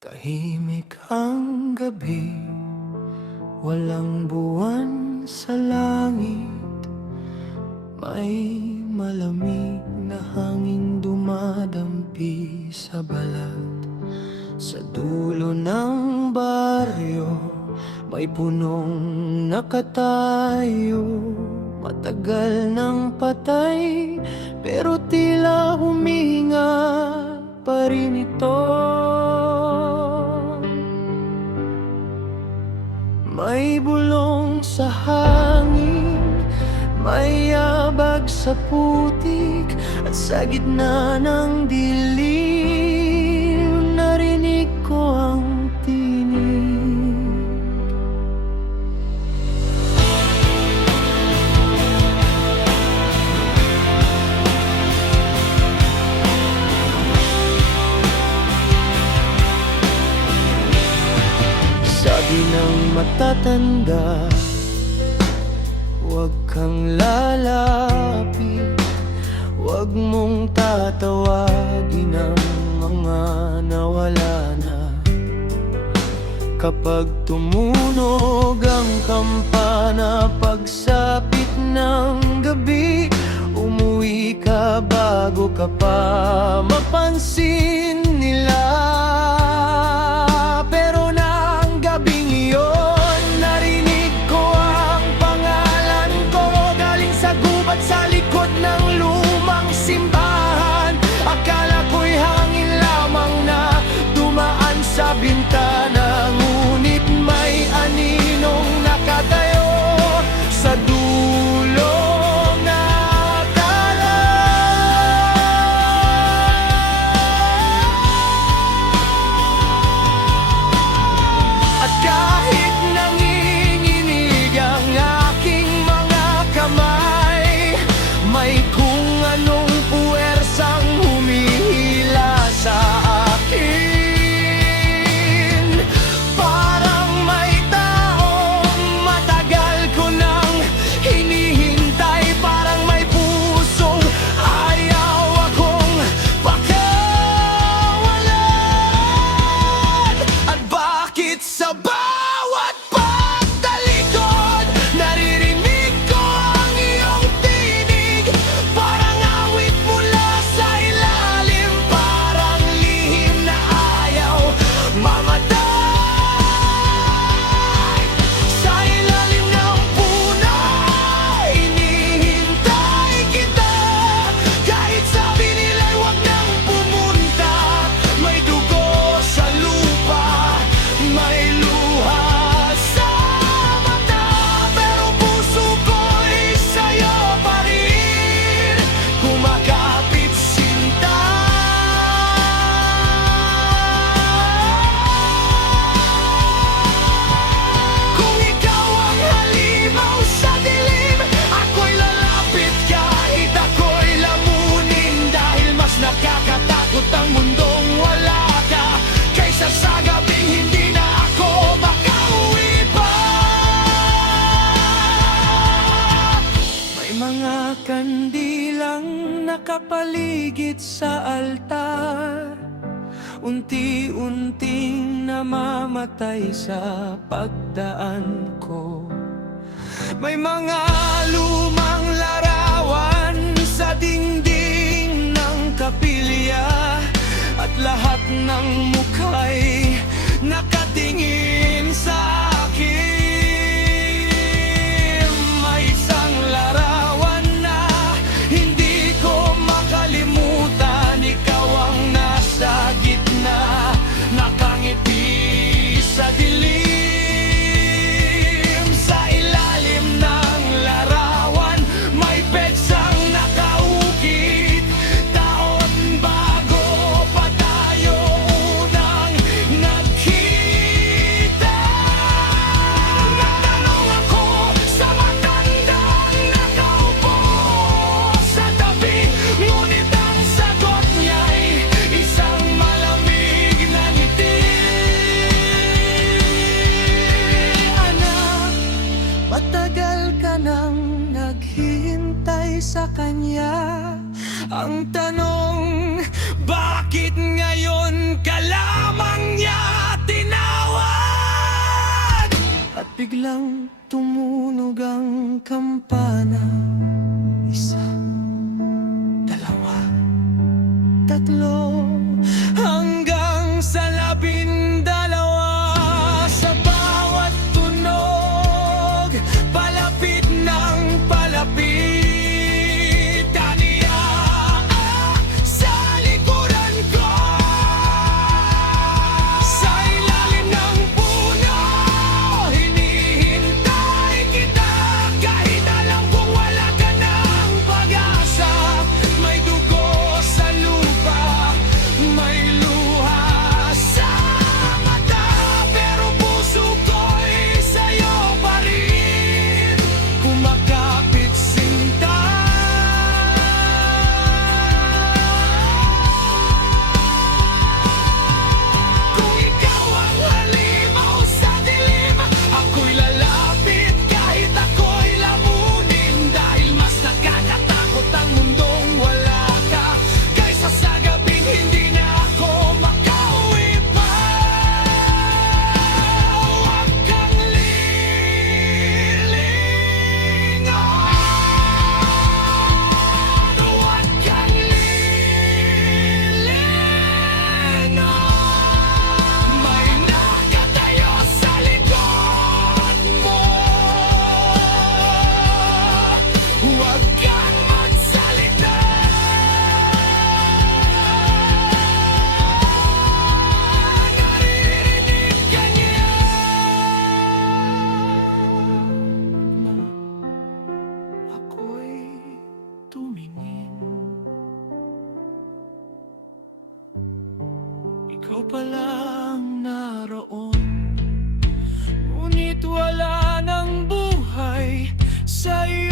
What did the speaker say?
Tahimik ang gabi, walang buwan sa langit. May malamig na hangin dumadampi sa balat. Sa dulo ng baryo, may punong nakatayo. Matagal nang patay, pero tila humihinga pa rin ito. May bulong sa hangin, may yabag sa putik, at sa gitna ng dilim, narinig ko ang tinig. Sabi ng matatanda, huwag kang lalapit, huwag mong tatawagin ang mga nawala na. Kapag tumunog ang kampana, pagsapit ng gabi, umuwi ka bago ka pa mapansin nila. Sa likod ng lumang simbahan, akala ko'y hangin lamang na dumaan sa bintana. Ngunit may aninong nakatayo sa dulo ng akala. At kahit nanginginig ang aking mga kamay, may kung anong puwersang humihila sa akin. Parang may taong matagal ko nang hinihintay, parang may pusong ayaw akong pakawalan. At bakit sa bawat pagtalikod, naririnig ko ang iyong tinig? Parang awit mula sa ilalim, parang lihim na ayaw mamatay. Sa ilalim ng puno, hinihintay kita. Kahit sabi nila'y huwag nang pumunta, may dugo sa lupa, may luha sa mata, pero puso ko'y sa'yo pa rin kumakapit sinta. Kung ikaw ang halimaw sa dilim, ako'y lalapit kahit ako'y lamunin. Dahil mas nakakatakot ang mundong wala ka, kaysa sa gabing hindi na ako makauwi pa. May mga kandilang nakapaligid sa altar, unti-unting namamatay sa pagdaan ko. May mga lumang larawan sa dingding ng kapilya, at lahat ng mukha'y nakatingin sa akin. May isang larawan na hindi ko makalimutan, ikaw ang nasa gitna, nakangiti sa dilim. Sa ilalim ng larawan, may petsang nakaukit, taon bago pa tayo unang nagkita. Biglang tumunog ang kampana. Isa, dalawa, tatlo, hanggang sa 12. Sa bawat tunog, palapit ng palapit. Taniya sa likuran ko, sa ilalim ng puno, hinihintay kita. Kahit alam kong wala ka ng pag-asa, may dugo sa lupa, may luha sa mata, pero puso ko'y sa'yo pa rin kumakapit sinta. Kung ikaw ang halimaw sa dilim, ako'y lalapit kahit ako'y lamunin. Dahil mas nakakatakot ang mundong wala ka, kaysa sa gabing hindi na ako makauwi pa. Huwag kang lilingon, huwag kang lilingon. May nakatayo sa likod mo, huwag kang magsalita. Naririnig ka niya. Ako'y tumingin, ikaw palang naroon, ngunit wala ng buhay sa iyo.